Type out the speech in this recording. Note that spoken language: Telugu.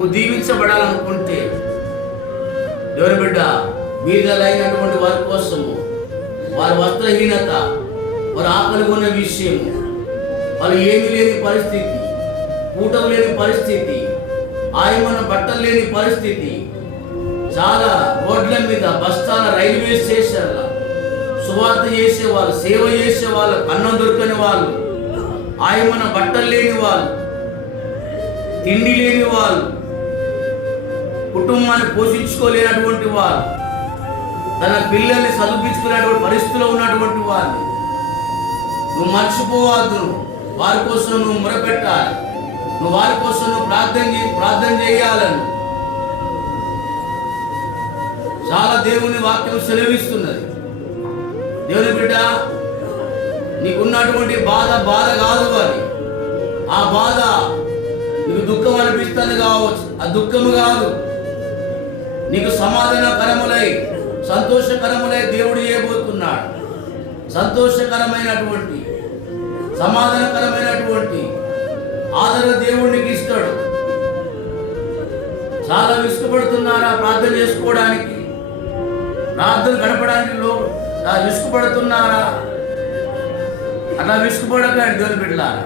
నువ్వు దీవించబడాలనుకుంటే దేవుని బిడ్డ బీదలైనటువంటి వారి కోసము, వారి వస్త్రహీనత, వారి ఆకలి ఉన్న విషయము, వాళ్ళు ఏమీ లేని పరిస్థితి, కూటం లేని పరిస్థితి, ఆయమన బట్టలు లేని పరిస్థితి, చాలా రోడ్ల మీద, బస్తాల, రైల్వే స్టేషన్ల సువార్త చేసేవాళ్ళు, సేవ చేసే వాళ్ళు, అన్నం దొరకని వాళ్ళు, ఆయమన బట్టలు లేని వాళ్ళు, తిండి లేని వాళ్ళు, కుటుంబాన్ని పోషించుకోలేనటువంటి వారు, తన పిల్లల్ని చదివించుకునేటువంటి పరిస్థితిలో ఉన్నటువంటి వారిని నువ్వు మర్చిపోవద్దు. వారి కోసం నువ్వు మొరపెట్టాలి, నువ్వు వారి కోసం నువ్వు ప్రార్థన చేయాలని చాలా దేవుని వాక్యం సెలవిస్తున్నది. దేవుని బిడ్డ, నీకున్నటువంటి బాధ కాదు అని, ఆ బాధ నీకు దుఃఖం అనిపిస్తుంది కావచ్చు, ఆ దుఃఖము కాదు, నీకు సమాధానకరములై సంతోషకరములై దేవుడు చేయబోతున్నాడు. సంతోషకరమైనటువంటి సమాధానకరమైనటువంటి ఆదరణ దేవుడు నీకు ఇస్తాడు. చాలా విసుగుపడుతున్నారా ప్రార్థన చేసుకోవడానికి, ప్రార్థన గడపడానికి విసుగుపడుతున్నారా? అలా విసుగుపడకండి దేవుని బిడ్డలారా.